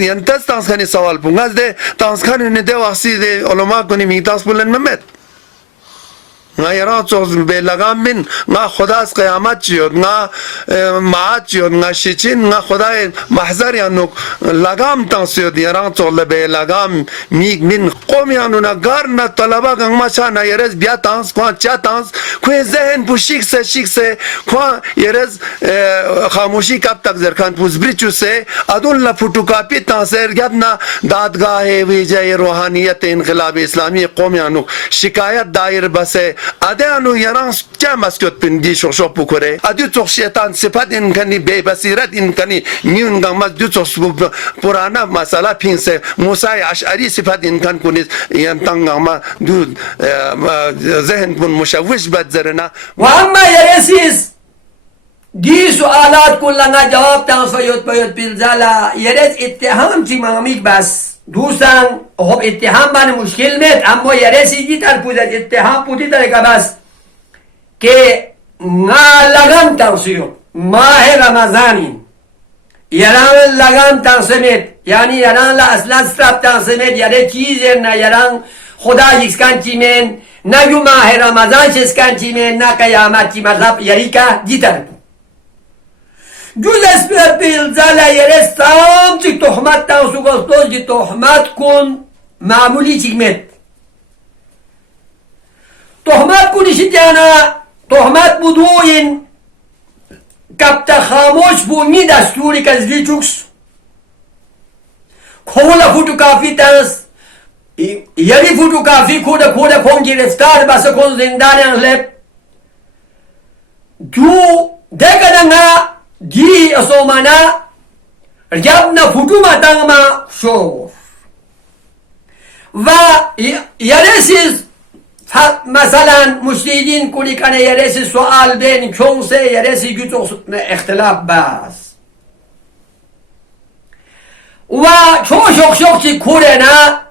Yantas tanskhani sawal pungas de tanskhani ne de wasi de ulama kuni mitas bulan Mehmet nga yara tos be lagam min nga khudas qiyamat chiyo nga maat chiyo nga shichin nga khudai mahzar yanuk lagam tansiyo yara tos be lagam mig min qom yanu na gar na talaba gang ma cha na yeres bia tans kwa cha tans kwe zehen bu shik se kwa yeres खामोशी कब तक जरखान पुजब्रिचु से अदुल ला फोटोकॉपी तांसेर गबना दादगाह विजय रूहानियत इनकलाब इस्लामी कौमियानु शिकायत दायर बसे अदयानु यरां क्या मस्कत पिंदी शोशो पुकरे अदु तो शैतान सिफत इनकनी बेबसीरत इनकनी न्यून गमत दु तो पुराना मसला फिन से मूसा अशअरी सिफत इनकन कुनि यंतंगमा दु जहन पुन मुशविश बदरना वअम्मा यरेसिस دي سؤالات كلها جواب تنصيوت بيوت بالزلا يريد اتهام تماميك بس دوسان هو اتهام بان مشكل مت اما يريد سيجي تربوزت اتهام بودي طريقة بس كي نا لغم تنصيوت ماه رمضاني يران لغم تنصيمت يعني يران لا اصلا ستراب تنصيمت يريد چيزر نا يران خدا يسكن چيمن نا يو ماه رمضان شسكن چيمن نا قيامت چي مذهب يريكا جي تربو جوز اسمه بالزلا يرستام چی تهمت تنسو گستوز جی تهمت کن معمولی چیگمت تهمت کنیشی جانا تهمت بودوین کبتا خاموش بونی دستوری کزلی چوکس کولا فوتو کافی تنس یری فوتو کافی کودا کون گرفتار بس کن زندانی انلب جو دکدنگا دي أصومنا رجبنا فتوما تنما شوف و يرسز مثلا مجتهدين كوني كان يرسز سؤال بين كونسي يرسز جوتو اختلاف باس و شوك چي كورنا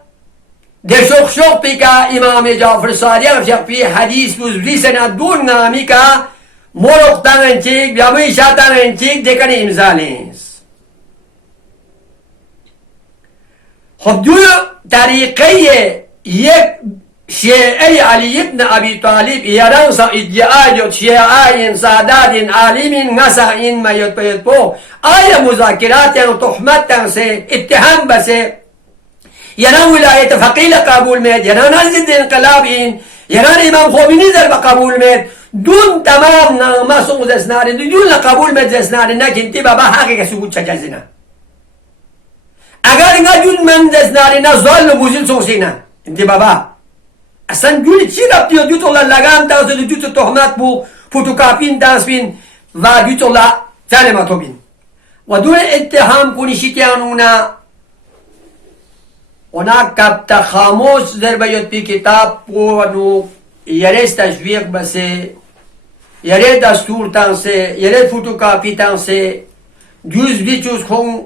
ده شوك بيكا إمام جعفر صادق في حديث مزبري سنة دون نامي كا مرق تنچیک یا میشا تنچیک دکنی امزالینس خب دو طریقه یک شیعه علی ابن ابی طالب یران سا ادعای شیعه سادات عالم نسا این میت پیت پو آیا مذاکرات یا تحمت سے اتهام بسے یران ولایت فقیل قبول مید یران عزیز انقلاب این یران امام خومینی در قبول مید دون تمام ما سوز اسناد دون قبول مد اسناد نکنتی بابا حقیقت سقوط چجزینا اگر اینجا دون من اسناد نه زال نبوزین سوسینا انتی بابا اصلا دون چی ربطی دو تولا لگام تاس دو تو تهمت بو فوتوکاپین تاس بین و دو تولا تعلیماتو بین و دون اتهام کنیشیتیانونا اونا کبتا خاموش در بیوت پی کتاب پو یریس تشویق بسه یره دستور تنسه یره فوتوکاپی تنسه جوز بیچوز خون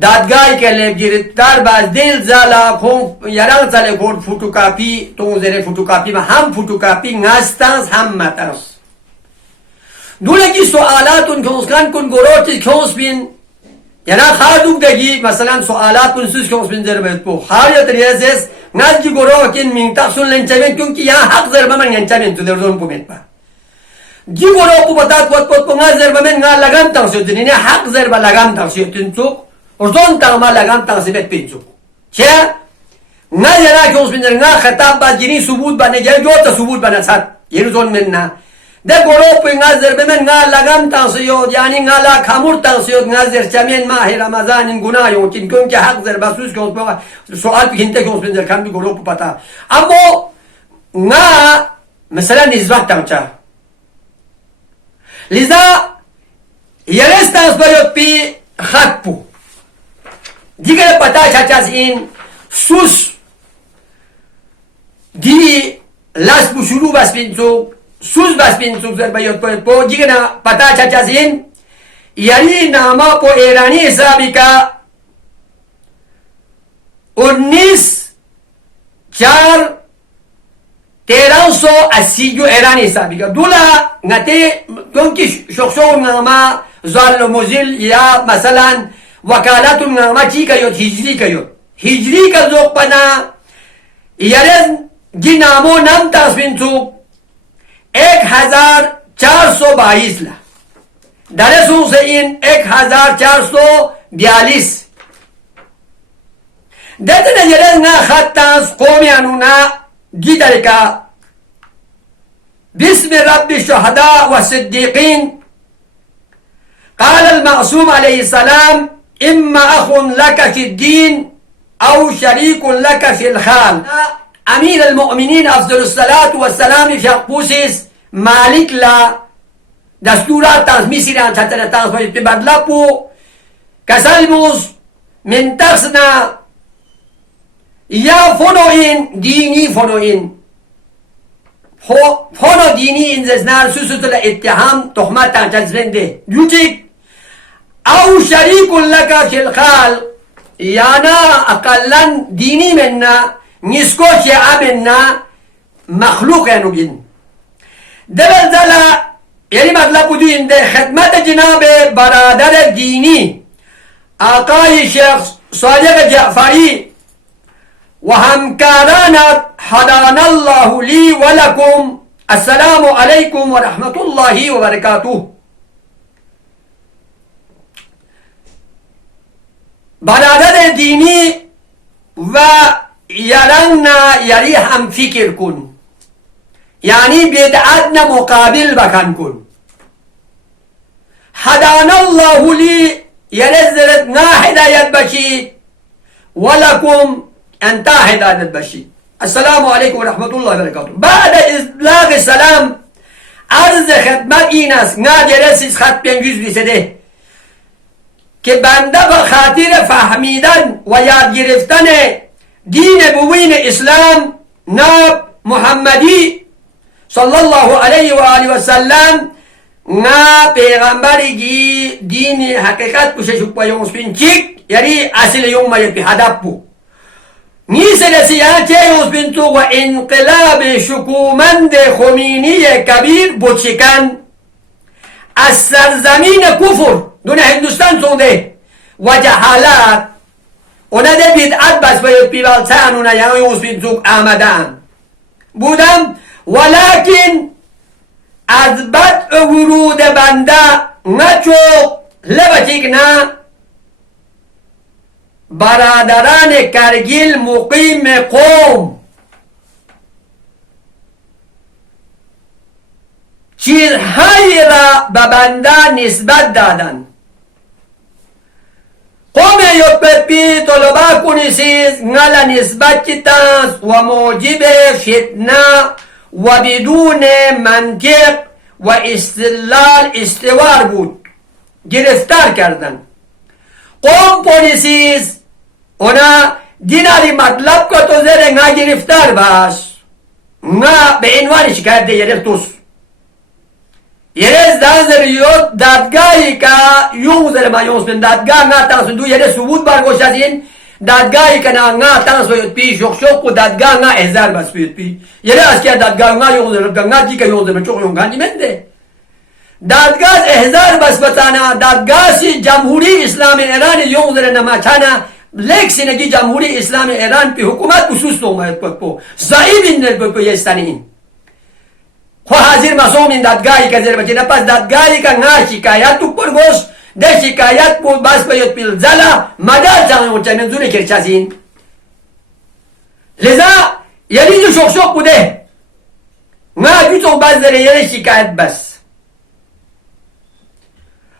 دادگاهی که لب گرفتار باز دل زالا خون یران زاله خون فوتوکاپی تون زره فوتوکاپی ما هم فوتوکاپی نستانس هم متنس دوله کی سوالاتون کنسکان کن گروتی کنس بین ینا خادوک دگی مثلا سوالات کن سوز کنس بین زر بیت پو حالیت ریزیس نزدی گروه کن منطق سن لنچمین کیونکه یہاں حق زر بمن ینچمین تو در زون پومیت با جی گروه کو بتا پوت نگا زر بمن نگا لگام تنسیوتن اینه حق زر با لگام تنسیوتن چوک اور زون تنما لگام تنسیبت پین چوک چه؟ نگا ینا کنس بین نگا خطاب با جنی ثبوت با نگه جو تا ثبوت با نسات یه زون من نه ده گروه پو نگا زر بمن نگا لگام تنسیوت یعنی نگا لا کامور تنسیوت نگا زر چمین ماه رمضان این گناه یونکن کیونکه حق زر بسوز کنس با سوال بگینته کنس بین در کم بی گروه پو پتا اما نگا مثلا نسبت تنچه لذا یرستانس باید پی خط پو دیگر پتا چاچاس این سوس دی لاس پو شروع بس بین سوک سوز بس بین سوک زر باید پو دیگر پتا چاچاس این یعنی ناما پو ایرانی حسابی کا 19/4/1380 جو ایرانی حسابی کا دولا نتے کیونکہ شخصوں ناما زال مزل یا مثلا وکالت نامچی کیوت هجری کیوت هجری کا زوق پنا یرز جی نامو نام تصمیم تو 1422 لا درسون سے این 1442 دتنا یرز نا خطاس قومیانونا جی کا باسم رب الشهداء والصديقين قال المعصوم عليه السلام إما أخ لك في الدين أو شريك لك في الخال أمير المؤمنين أفضل الصلاة والسلام في أقبوسيس مالك لا دستورات تنظميسي لان تتنا تنظمي تبادلابو كسلموس من ترسنا يا فنوين ديني فنوين فونو ديني انزنار سوسوت الاتهام تهمات تنجزرنده يوتيك او شريك لك في الخال يانا اقلا ديني منا نسكو شيئا منا مخلوق ينوبين دبل زلا يعني مطلب دو انده خدمت جناب برادر ديني آقای الشيخ صادق جعفری وهمكارنا هدانا الله لي ولكم السلام عليكم ورحمة الله وبركاته برادر دینی و یرنا یری هم فکر کن یعنی بدعتنا مقابل بکن کن هدانا الله لي ينزلت نا هداية بشي ولكم انت هداية بشي السلام عليكم ورحمة الله وبركاته بعد إبلاغ السلام عرض خدمت این است نا جلسیز خط 520 که بنده به خاطر فهمیدن و یاد گرفتن دین بوین اسلام ناب محمدی صلی الله علیه و آله و سلم نا پیغمبری کی دین حقیقت پوشه شکوه یونس بین چیک یعنی اصل یوم مایت پی هدف بو نیسل سیاچه یونس بین تو و انقلاب شکومند خمینی کبیر بودشکن از سرزمین کفر دون هندوستان سونده و جهالت اونا ده بدعت بس باید پیوالتان اونا یعنی یونس بین تو آمدن بودم ولكن از بد ورود بنده نچو لبچیک نه برادران کرگیل مقیم قوم چیزهایی را به بنده نسبت دادن قوم یوپی طلبه کنیسیز نل نسبت چیتاز و موجب فتنه و بدون منطق و استدلال استوار بود گرفتار کردن قوم پولیسیز اونا دیناری مطلب که تو زیر نا گرفتار باش نا به عنوان شکایت ده یرک توس یرز دازر یود دادگاهی که یون زیر ما یونس بین دادگاه نا تانسون دو یرز ثبوت برگوش از این دادگاهی که نا تانس باید پی شخ و دادگاه نا احضار بس باید پی یرز از که دادگاه نا یون زیر نا جی که یون زیر چوک یون گانجی من ده دادگاه احضار بس بتانا دادگاه سی جمهوری اسلام ایران یون زیر نماچانا لیک سینگی جمهوری اسلام ایران پی حکومت خصوص تو ماید پو زعیب این پو یستانی این خو حاضر مسوم این دادگاهی که زیر بچه نپس دادگاهی که نا شکایت تو پر گوش ده شکایت پو بس باید پیل زلا مدار جانه اونچه منظور کرچازین لذا یعنی جو شخ بوده نا جو تو بس داره یعنی شکایت بس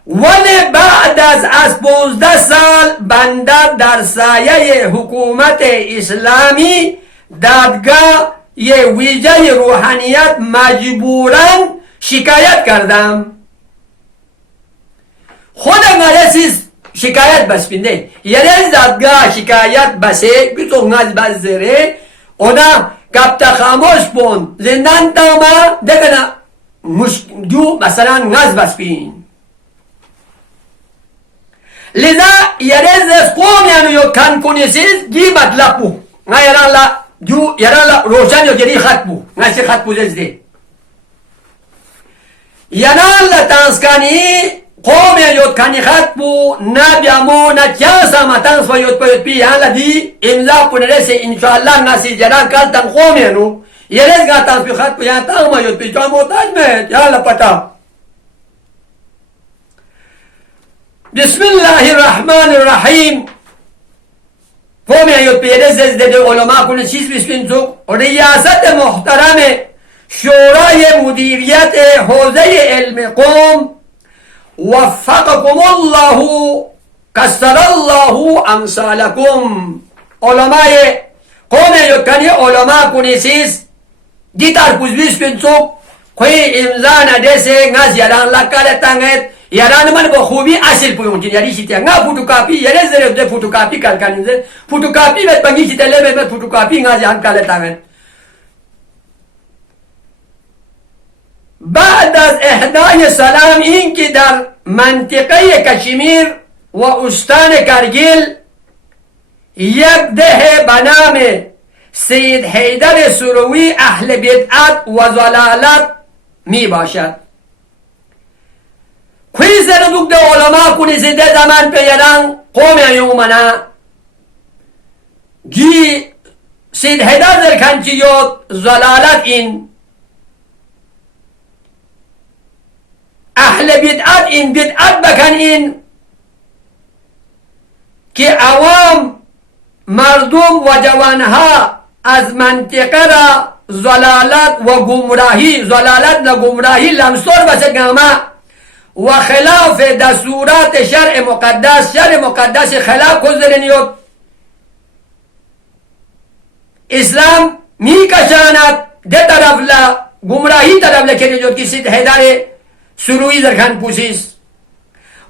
ولی بعد از 15 سال بنده در سایه حکومت اسلامی دادگاه یه ویژه روحانیت مجبورن شکایت کردم خودم رسیز شکایت بس بینده یه دادگاه شکایت بسه بیتو ناز بزره اونا کبتا خاموش بون زندان تاما دکنا جو مثلا ناز بس بین لذا یرز قوم یعنی یو کن کنیسیز دی مطلب بو نا یران لا جو یران لا روشن یو جری خط بو نا سی خط بو زده یران لا تانسکانی قوم یوت کنی خط بو نبیامو نچانسا متنس و یوت پیوت پی یان لدی امضا پنرس انشاءاللہ ناسی جران کالتن قوم ینو یرز گاتنس پی خط پو یان تاما یوت پی چون موتاج میں یان لپتا بسم الله الرحمن الرحیم قوم یوت پی یرز دده علماء کنه چیز بسپین تو ریاست محترم شورای مدیریت حوزه علم قوم وفقكم الله كسر الله امثالكم علماء قوم یکنی علماء کنیسیز دیتر پوزویس کنسو خوی امضا ندیسه ناز یران لکالتانگت یران من با خوبی اصل پویونچین یری شیطه نا فوتوکاپی یره زره ده فوتوکاپی کل کنیزه فوتوکاپی بید بگی شیطه لیبه بید فوتوکاپی ناز یران کالتانگت بعد از اهدای سلام این که در منطقه کشمیر و استان کرگیل یک ده به نام سید حیدر سروی اهل بدعت و ضلالت می باشد کوی زردوک ده علماء کنی زده زمان پیران قوم یومنا گی سید حیدر در کنچیوت ضلالت این اهل بدعت این بدعت بکن این که عوام مردم و جوانها از منطقه را ضلالت و گمراهی ضلالت و گمراهی لمسور بسگامه و خلاف دستورات شرع مقدس خلاف گذرنیود اسلام می کشاند ده طرف لا گمراهی طرف لکنی جود کسی حیدر سروی در خان پوسیس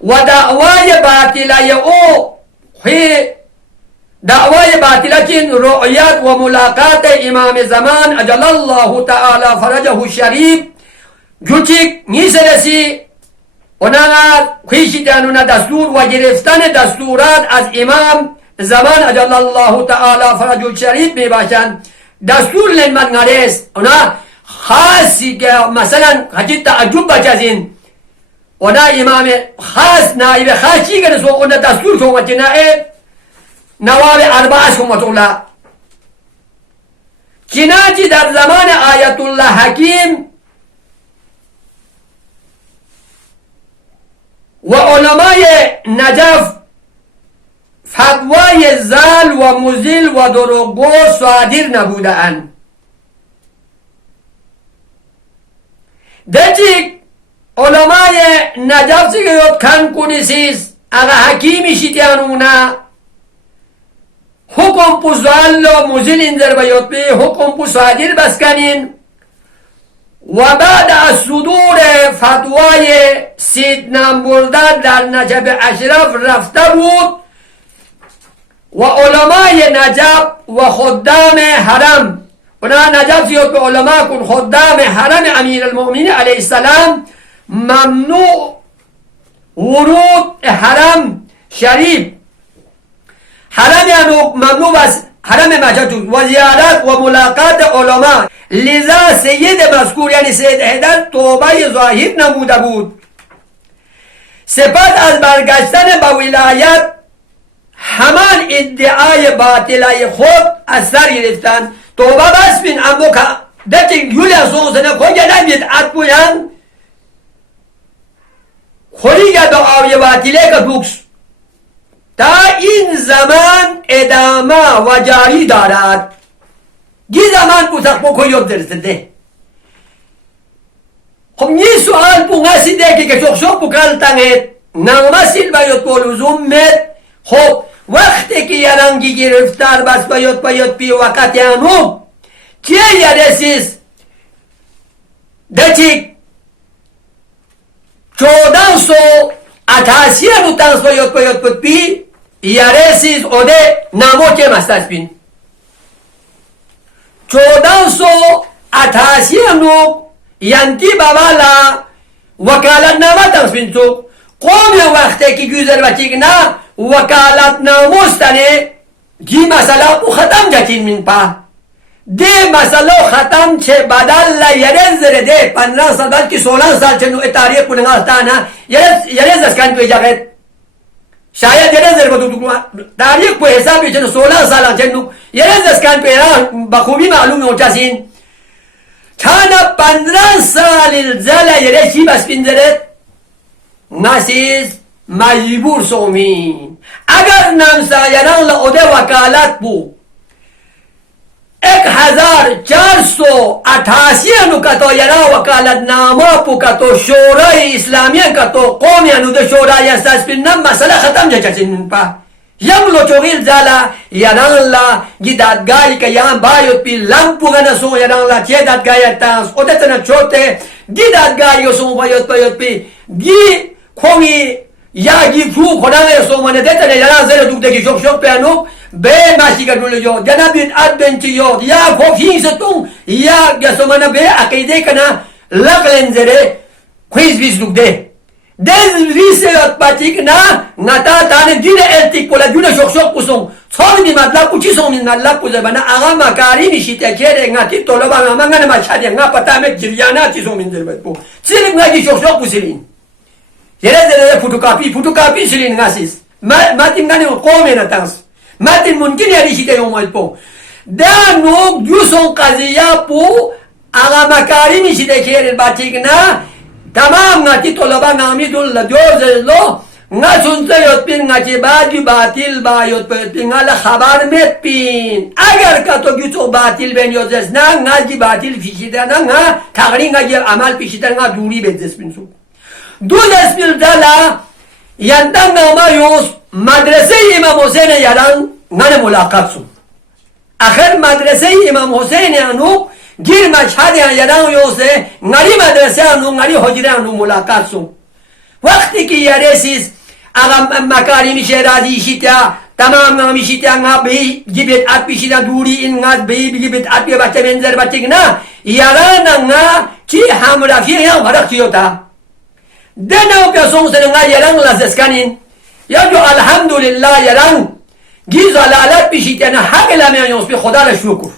و دعوای باطله او دعوای باطله چین رؤیت و ملاقات امام زمان اجل الله تعالی فرجه شریف جوچک نیسرسی اونانا خویشی دانونا دستور و گرفتن دستورات از امام زمان اجل الله تعالی فرجه شریف می باشند دستور لنمت نرست اونا خاصی که مثلا حجی تعجب بچازین اونا امام خاص نائب خاصی که نسو اونا دستور شومتی نائب نواب اربعه شومت اولا چنانچه در زمان آیت الله حکیم و علمای نجف فتوای زال و مزل و دروغگو صادر نبوده اند دچی علمای نجف سیگیوت کن کنیسیز اگه حکیمی شیطیانونا حکم پو زال و مزل اندر بیوت بی حکم پو صادر بسکنین و بعد از صدور فتوای سید نامبردن در نجف اشرف رفته بود و علمای نجف و خدام حرم اونا نجف سیوت به علماء کن خدام حرم امیر المؤمنین علیه السلام ممنوع ورود حرم شریف حرم یعنی ممنوع بس حرم مجد و زیارت و ملاقات علماء لذا سید مذکور یعنی سید حیدر توبه ظاهر نموده بود سپس از برگشتن به ولایت همان ادعای باطلای خود از سر گرفتن توبه بس بین اما که دکی یولی از اون سنه کنگه نمید اتبوین خوریگه دعاوی باطله که دوکس تا این زمان ادامه و جاری دارد گی زمان پوسق بو کویوب درسته خب نی سوال پو غسی ده که شخشو پو کلتنگت نمسیل باید پولوزوم مد خب وقتی که یرنگی گرفتار بس باید پی وقت یانو که یرسیز دچی 1488 رو تنس باید پی یرسیز اوده نامو که مستش بین 1488 رو ینتی باوالا وکالت نامه تنس بین تو قوم وقتی که گذر بچی که نه وکالت ناموستنه جی مسئله او ختم جتین من پا दे मसलो खत्म छे बदल ला यरेज जरे दे 15 साल बाद की 16 साल चनु ए तारीख पुनंगा ना यरेज दस्कान पे जागे शायद यरेज जरे बदु तारीख को हिसाब पे चनु 16 साल चनु यरेज दस्कान पे बखूबी मालूम होता सीन छाना 15 साल जला यरेज शी बस पिंजरे नासिस मजबूर सोमीन अगर नाम सा यरां ला ओदे वकालत पू 1488 का तो यरा वकालत नामा पू का तो शोरा इस्लामिया का तो कौम यानु दे शोरा या सस्पिन नम मसला खत्म जा चचिन पा यम लो चोगिल जाला यरां ला गिदात गाय का यहां बायोत पी लंपु गना सो यरां ला चेदात गाय तास ओदे तना छोटे गिदात गाय यो सो बायोत पी गी खोमी या गी फ्रू खोडांगे सो मने दे तना यरां जरे दुख दे की शोक शोक पे अनु बे मासी का डुल यो जनाबिन adventure yo ya khofi se tung ya gasomana be akide kana laklen zere quiz bis dugde des research patik na ngata tane dine etik pola dune shok shok kusong son mi matla kuchi son min Allah kuzabana aga makari mi shite kere ngati toloba ngana ma chade nga pata me jiryana chi son min zerbat po silik ngati shok shok kusilin yere zere photocopy silin ngasis matim ngani qome na tans matin mungkin ya risite yung malpo dano yuson kaziya po aga makari mi site kere batik na tamam ngati tolaba ngami dul la diozelo nga sunta yot pin ngati badi batil ba yot pin ngala khabar met pin agar ka to yuso batil ben yozes na ngaji batil fishida na nga tagri ngaji amal fishida nga duri bezes pin su dules bil dala yantang nama yos मदरसे इमाम हुसैन यारां ngane mulaqat su akhir madrase imam husain anu gir mashhad yaran yose ngari madrase anu ngari hojre anu mulaqat su waqti ki yaresis agam makarim shirazi shita tamam ngami shita ngabi gibet atpi shita duri in ngad be gibet atpi bacha benzer batigna yaran nga ki hamra fi yang barak tiyota dena ka song sen nga yaran lazeskanin ya jo alhamdulillah yaran giz alalat bishitana haq lamian bi khuda la shukr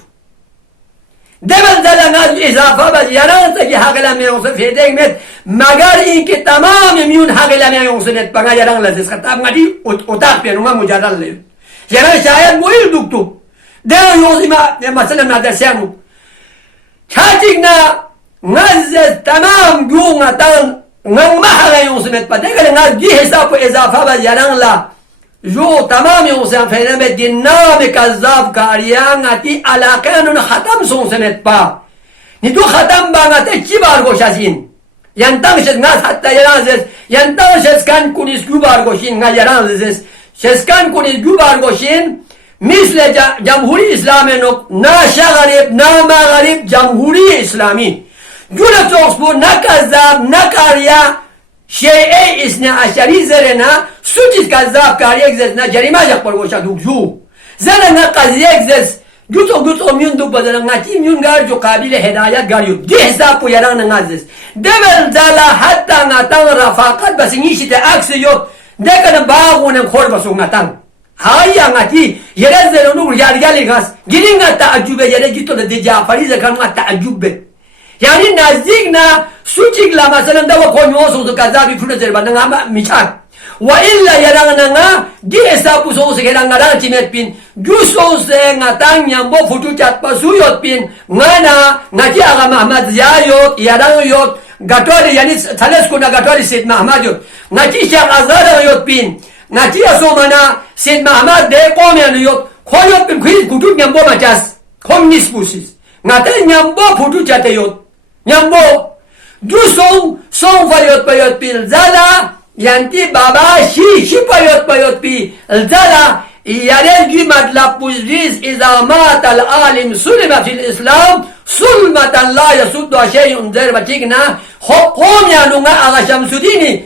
devel dalana izafa baz yaran ki haq lamian fi degmet magar in ki tamam miun haq lamian net banga yaran lazis khatab ngadi otak pe nunga mujadal le yaran shayad muil duktu de yozima mesela madrasanu chatigna ngaz tamam gunga tan ngang mahala net pa degal ngaz gi hesab izafa baz yaran la जो तमाम फैले में दिन्ना में कज़ाब कारियां आती अलाक़ान खत्म सोंसनेत पा नितु खत्म बांगाते चिबार गोशासीन यंतंग शेस्ना हत्ता यरांजेस यंतंग शेस्कान कुनिस गुबार गोशिन nga यरांजेस शेस्कान कुनिस गुबार गोशिन मिसले जमहूरी इस्लामी नो ना शगरीब ना मगरीब जमहूरी इस्लामी जुले चोक्सपो ना कज़ाब ना कारिया Şeye isne aşari zerena suçit kazzab kari egzesna jarima jak porgosha dukju zana na qaziye egzes guto myun duk badana ngati myun gar jo qabile hidayat gar yu di hesab po yaran ngazes devel zala hatta ngatan rafaqat basini shite aksi yok dekana bagunen khor basu ngatan haya ngati yere zeronu yargali gas giringa taajjube yere gito de Jafari zakan taajjube yani nazigna suçigla mesela da konyosu kazabi kulezer bana ama miçak wa illa yarana nga di hesabu so se geranga da timet pin guso se ngatan yambo futu chatpa suyot pin ngana ngati aga Mahmad Ziyayot yaran yot gatori yani thales kuna gatori Said Mahmad yot ngati Sheikh Azhar yot pin ngati asomana Said Mahmad de qomen yot koyot pin kutu yambo majas komnis busis ngatan yambo futu chate yot yambo son fayot payot pi zala yanti baba shi payot pi zala yarel gi matlab puzriz iza mat al alim sulma fil islam sulmatan la yasuddu shay'un zerbatigna qom yanunga aga Shamsuddini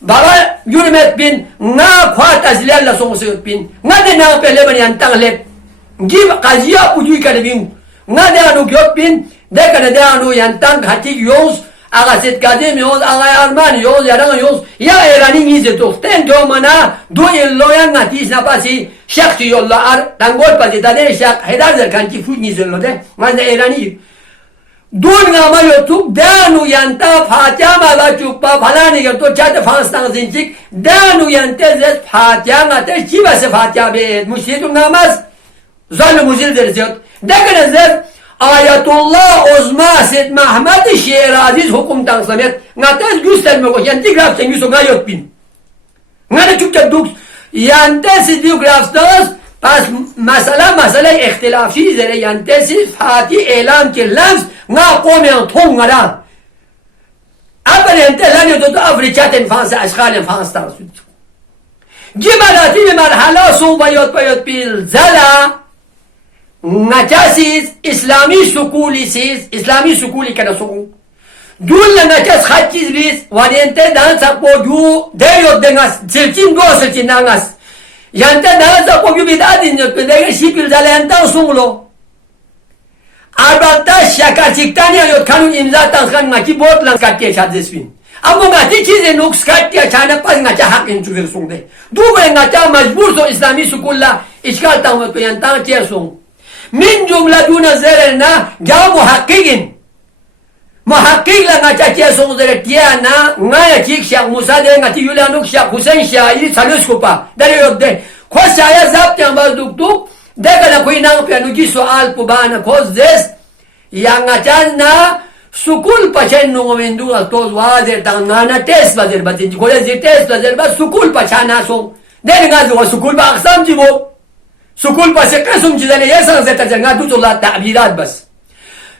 baba yurmet bin nga khwat azlalla songsyot bin nga de na pele ban yantangle gi qaziya uju kalbin nga de anu gyot bin dekana de anu yantang hatik yos Agasit kadim yos, agay Arman yos, yarang yos, ya erani ngize tok. Ten do mana, do loyan ngatis na pasi, şak yolla ar, tangol pasi tane şak, hedar zerkan ki fut ngize lo de, mazda erani. Dun ngama yotuk, danu yanta Fatiha mala çukpa falani yoto çatı fanstan zincik, danu yanta zes Fatiha ngate çibası Fatiha beyet, müşriyetum namaz, zalü muzil deriz yot. Dekene zes, Ayetullah Uzma Sid Mehmet Şiraziz hukum tanslamet, ngates gösterme ko, yanti grafsen yüzü ngayot bin. Ngane çukça duk, yantesi diyor grafstas, pas masala ihtilafçı üzere yantesi Fatih elan ki lams, nga komen tong ngara. Abrente lan yotu Afrikaten fansa aşkalen fanstan süt. Gibalati bir merhala son bayot bil zala. Ngaçasiz, İslami sukulisiz, İslami sukuli kana sokun. Dulla ngaças haçizlis, variyente dansa poju, deyot dengas, silkin go silkin dangas. Yante dansa poju bidadin yok, bedege şipil zalayantan sunglo. Albatta şakarçıktan yanıyor, kanun imza tanskan ngaçı botlan skatya şadzesbin. Ama ngaçı çize nuk skatya çana pas ngaçı hakin çuver sungde. Dubre ngaçı mecburso İslami sukulla, işgal tanımak yantan çiyer sung. Min jumla duna zerena ja muhakkik la ngaca tia song zere tia na ngaya chik syak Musa de ngati yulanuk syak Hussein Syahiri salus kupa dari yodde ko saya zap yang bas duk duk de kana ko inang pianuji soal pubana ko zes yang ngacan na sukul pachen nungomendu altos wazer tangana tes bazer batin ko le tes bazer bas sukul pachana song de ngazu sukul ba aksam jibo sukul pasi kasum cizane yasan zeta janga tutulat ta'birat bas.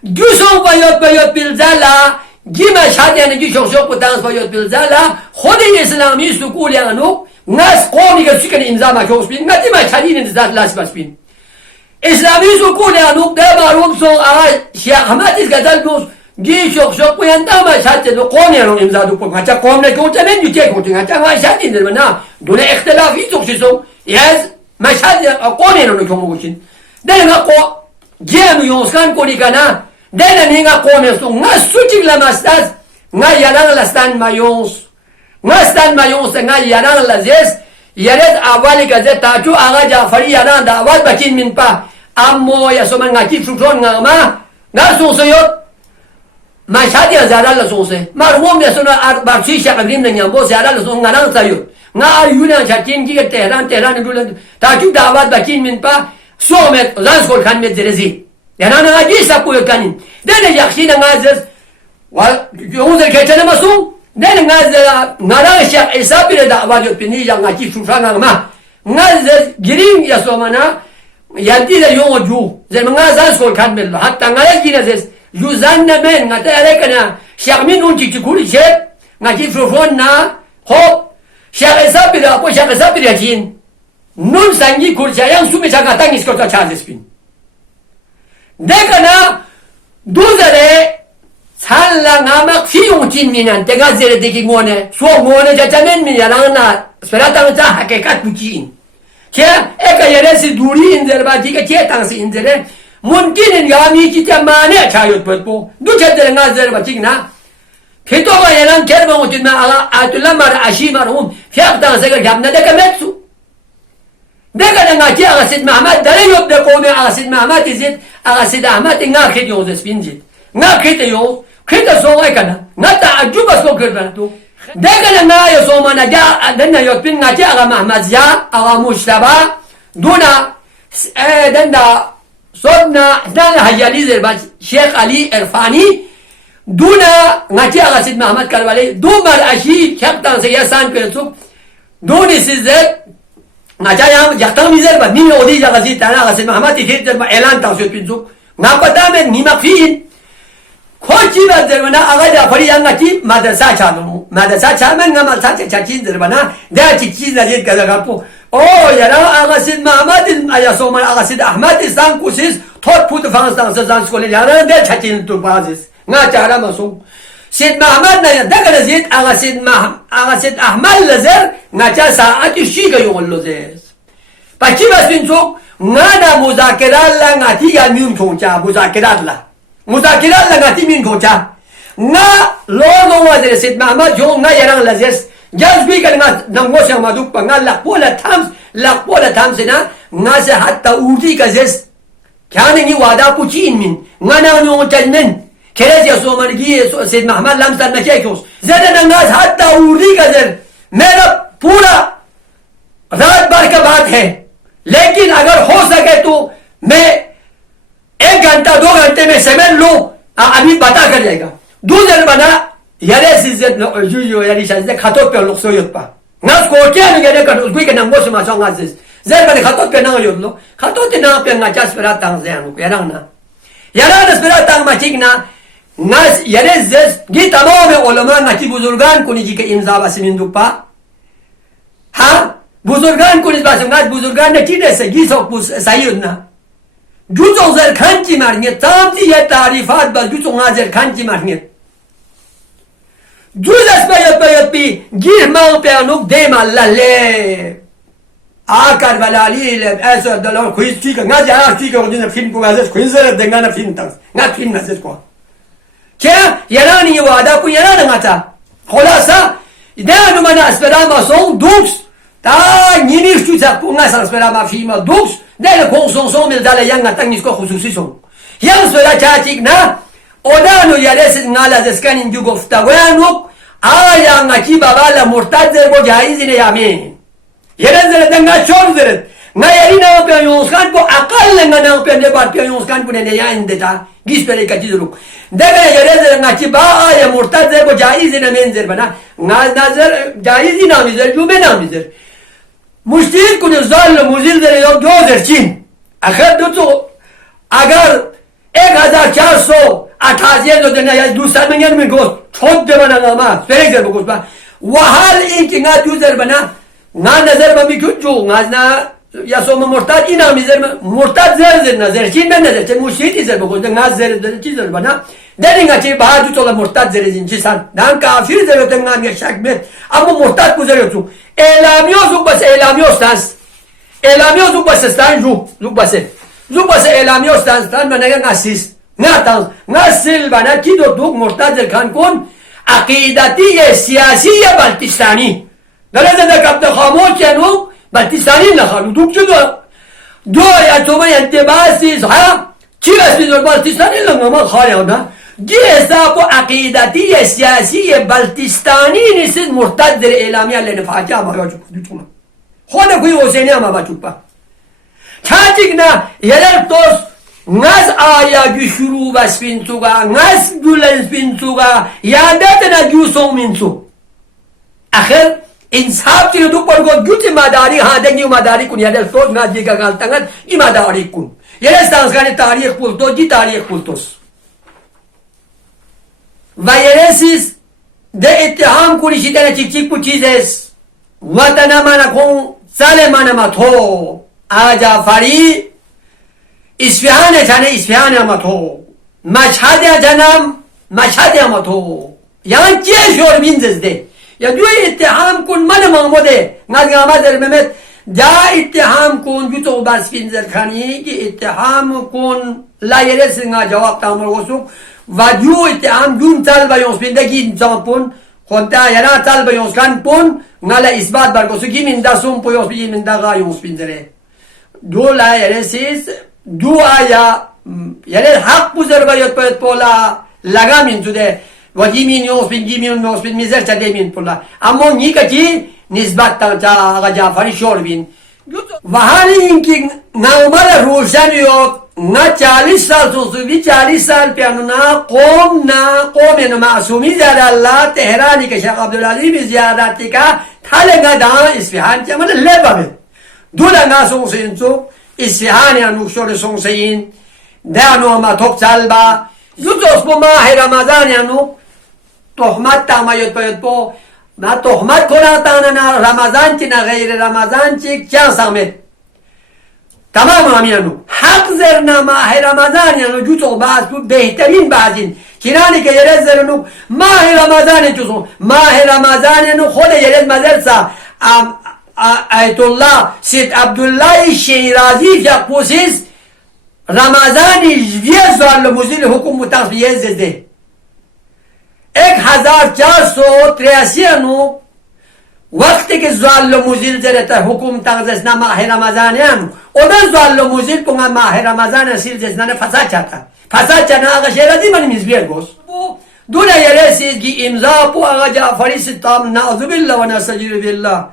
Güson bayot bilzala, gima şadiyane gişok şok putans bayot bilzala, khodi İslami sukul yanuk, nas qomi ke süken imza makos bin, ngati ma şadiyane zat lasbas bin. İslami sukul yanuk de marum son aga Şeyh Ahmet izgadal dos, gişok şok puyanta ma şadiyane qomi yanuk imza dukpok, haça qomne kyote men yüce kyote, haça ma şadiyane na, dune ihtilafi çok şisok, yaz, Mashhad qone no chomo gushin dele nga ko gemu yoskan ko dikana dele ni nga qome so nga suchig la mastas nga yalan la stan mayons nga stan mayons nga yalan la zes yaret awali ka ze tachu aga Jafari yalan da awat bakin min pa ammo ya so man nga ki frukron nga ma nga so yot Mashhad ya zaral la so se marhum ya so na barchi shaqabrim na nyambo zaral so nga nang tayo nga Yunan chatin ki Tehran dulan tachu davat bakin min pa somet zanskol kan met zerezi yana na gi sapu kanin dene yakhina ngazes wa yozer keçene masu dene ngazela ngara shaq isabire davat yok pini yang ngaji sufanga ma ngazes giring ya somana yanti de yoju zel ngazanskol kan met hatta ngaya ginazes yuzanna men ngata alekana shaqmin unti chikuli che ngaji sufon na hop Syekh Sabir apa Syekh Sabir yakin nun sangi kurca yang sumi jaga tangis kota charles pin dekana duzare salla ngamak fiung tin minan tega zere deki ngone so ngone jajamen min yalana seratang ja hakikat bucin ke eka yeresi duri inzer ba diga ke tangsi inzere mungkin yami kita mane chayot potpo du chadere ngazer ba tigna Kitoga yalan kerma utinma ala atullah mar ashi marhum fiyaktan seger gamna deka metsu deka na ngaji agasid Mehmet dare yok de kome agasid Mehmet izit agasid Ahmet nga kit yoz espinjit nga kit yoz kit songay kana nga taajjuba so kirban tu deka na nga yo soma na ja danna yok pin ngaji aga Mehmet ya aga Mujtaba duna danda sodna dana hayalizer ba Sheikh Ali Irfani Duna ngaji agasid Mehmet Karvali dumar ashi şaptan se yasan pensuk duni sizde ngajayam yaktan mizer ba ni odi agasid tana agasid Mehmet ikit ba elan tawsiyot pensuk ngapata men ni makfiin kochi ba dermana aga Jafari yang ngaji madrasa chalu madrasa chamen ngamal sache chachin dermana da chichi na yet kaza kapu oh yara agasid Mehmet ayasoma agasid Ahmed san kusis tot put fanstan se zan skole yara de chachin tu bazis nga cara masuk Sid Mehmet na yan daga Sid Agasid Ahmed lazer nga ca saat ishiga yung lozes pakibas pinsok nga na muzakirat la nga ti ya miyun kongcha muzakirat la nga ti miyun kongcha nga lolo wa de sit mama jo nga yarang lazes gas bi kan nga nangmo siya maduk pa nga lakpola thams na nga se hatta urdi ka zes kyane ni wada puchin min nga na no talmen kerez ya so man gi sit Muhammad lamstan na kekos zeda na nga hatta urdi ka zer मेरा पूरा रात भर का बात है लेकिन अगर हो सके तो मैं 1 घंटा 2 घंटे में समझ लो अभी पता कर जाएगा दूसरे बना यारे सिजत जो यारी शायद खातो पे लोग सोयत पा नस को क्या नहीं कहने का उसको के नाम से मासा गाजिस जर बने खातो पे ना योद लो खातो ते ना पे ना चास पर तांग से अनु यारा नस पर तांग माचिक ना नस यारे जस गी तमाम उलमा नकी बुजुर्गान को निजी के इम्जा बसिन दुपा हाँ बुजुर्गान को निस्बत से बुजुर्गान ने चीज़ से गी सो पुस सही ना जुचो जर खांची मारने तामती ये तारीफात बस जुचो गाजर खांची मारने जुलस पे पी गिर मांग पे अनुक दे माल्ले आकर वाली ले ऐसा दलाल कोई ठीक ना जा ठीक है उन्हें फिल्म को गाजर कोई जरा देंगा ना फिल्म तक ना फिल्म ना जिसको क्या यारानी ये वादा को यारा ना था खुलासा इधर नुमाना अस्पताल सों दुक्स ता निनिश tu sa punga sa spera ma fima duks dele konson mil dale yanga tangis ko khususi son yang spera chatik na odano yales ngala zeskanin ju gofta wanuk aya ngaki babala murtad zer bo jaiz ne yamin yelen zer danga chor zer na yarina pe yonskan ko aqal nga na pe ne bat pe yonskan ko ne ya indeta gispele katiduluk daga yelen zer ngaki ba aya murtad zer bo jaiz ne men zer bana nazar jaiz na mizer ju be na mizer مشترك كن الظل مزيل در یاد جوزر چین اخر تو اگر 1488 دو دنیا یا دوستان من یعنی میگوست خود دمانا ناما سرک در بگوست با و حال این که نا دوزر بنا نا نظر با میکن جو نا یا سوم مرتاد اینا میزر مرتاد زر نظر چین من نظر چین مشتری زر بگوست نا زر چی زر بنا دنیا چی باید تو تولا مرتاد زر زین چی سان دان کافیر زر تو من یک شک میت اما مرتاد گذر تو اعلامیوز بس اعلامیوز تاست اعلامیوز بس استان جو بس اعلامیوز تاست من نگه نسیس نتاز نسل بنا کی دو مرتاد کن کن عقیدتی سیاسی بلتستانی دلته د کپت خاموش نو بلتستانی نه خالو دوک چه دو یا تو ما انتباهی ها چی اسمی دو بلتستانی نه ما خاله نه جهازات عقیدتی سیاسی بلتستانی نیست مرتد در اعلامیه لنفاجعه ما راجع کردیم. خود کوی حسینی هم باید با. چاچیک نه یلر توس ناز آیا گشرو بس بینتوگا ناز دولن بینتوگا یادت نجوسون منتو. آخر انصاف چیه تو پر گفت گوچه مداری هادنی و مداری کن یلر توس نازی کا گالتنگت این مداری کن. یلر استانسکانی تاریخ پولتو جی تاریخ پولتوس. و yeresiz de ittiham kulişi tane çiçik bu çizes vatana mana kon sale mana mato aja fari isfihane tane isfihane mato maşhade canam maşhade mato yan çeşiyor minzizde ya diyor ittiham kun mana mahmude ngaz Mehmet da ittiham kun yuto bas finzer khani ki ittiham kun la yeresiz nga cevap tamir olsun و جو اتهام جون تال بیانس بندگی انسان پون خونتا ینا تال بیانس کن پون نالا اثبات برگوسو کی من دستون پویاس بگی من دقا یونس بندره دو لا یعنی سیز دو آیا یعنی حق بزر باید پولا لگا من توده و دی من یونس بندگی من یونس بند میزر چده من پولا اما نیکا چی نسبت تا آقا جعفری شور بین و حالی اینکه نامال روشن یاد ना 40 साल तो भी 40 साल पे ना कौम न मासूमी ज़्यादा अल्लाह तेहरानी के शेख अब्दुल अली भी ज़्यादाती का थालेगा दां इस्फहान के मतलब ले बाबे दूल्हा सोंसेइन तो इस्फहान या नुक्शोर सोंसेइन दानो मा थोक चालबा युद्ध उसको माह रमज़ान या नु तोहमत तामायत पयत पो ना तोहमत कोना ताना ना रमज़ान ची ना गैर रमज़ान ची क्या सामेत تمام آمیانو حق زرنا ماه رمضان یانو جوتو باز تو بهترین بازین کنانی که یرز زرنو ماه رمضان جوزو ماه رمضان یانو خود یرز مدرسه آیت الله سید عبدالله شیرازی فیقپوسیز رمضان 10 سال مزیل حکم متاقف یزده 1483 وقتی که زوال موزیل زرت حکومت از ماه رمضان هم oda زوال موزیل پونگا ماه رمضان سیل زنان فساد چاتا فساد چنا آقا شیرازی من میزبیر گوست دوله یرسیز کی امضا پو آقا جعفری ستام نعوذ بالله و نستجیر بالله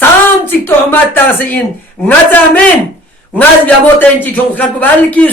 سام چیک تهمت تاس این نزامن ناز بیاموت اینچی چون خان پو بلکی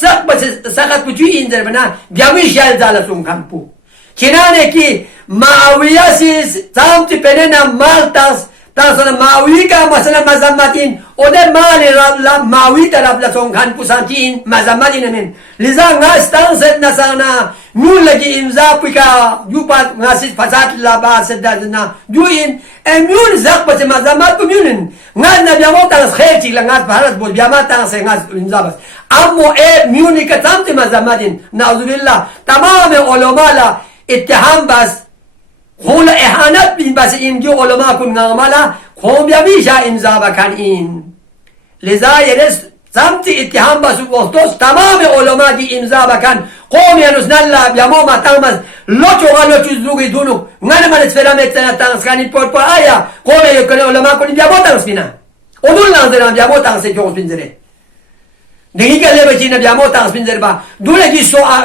سخت بس سخت پو چوی این در بنا بیامی شیل زالا سون خان پو چنانه کی معاویه سیز سام تی پنه مال تاس تاسون معاویه کا مثلا مزمتین اوده مال رب معاویه طرف لسون خان پو سانتین مزمتین من لذا ناستان ست نسانا نون لگی امضا پکا جو پاس ناسید فساد لباس دادنا جو این امیون زق بس مزمت کو میونن ناز نبیاموت از خیر چیک لنگاز بحرت بود بیامات تاس ناز امضا بس اما میونی که تام تی مزمتین نعوذ بالله تمام علماء لا اتهام بس خول احانت بین بس این جو علماء کن نامالا خوم بیامیشا امضا بکن این لذا یرس سمتی اتهام بس وقتوس تمام علماء دی امضا بکن قوم ینوز نلا بیامو ما تغمز لوچو غلوچو زلوگی دونو نگه من اسفرامت سنت تغسکانی پورت پر آیا قوم یکن علماء کنی بیامو تغس بینا ادول نازران بیامو تغسی چوغس بینزره دیگه گله بچی نبیامو تغس بینزر با دوله کی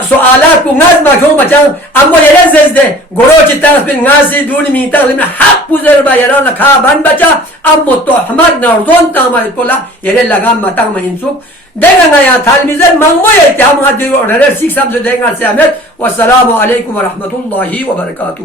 سوالات کو ناز ما کهو مچان اما یرس زده گروچی تغس بین نازی دونی می تغس بین حق بزر با یران لکها بان بچا اما توحمد نردون تغمال کولا یره لگام ما تغم انسوک دیگه یا تلمیزر مغموی اتهام ها دیگه رسیک سمزو دیگه سیامت والسلام علیکم ورحمت الله وبرکاته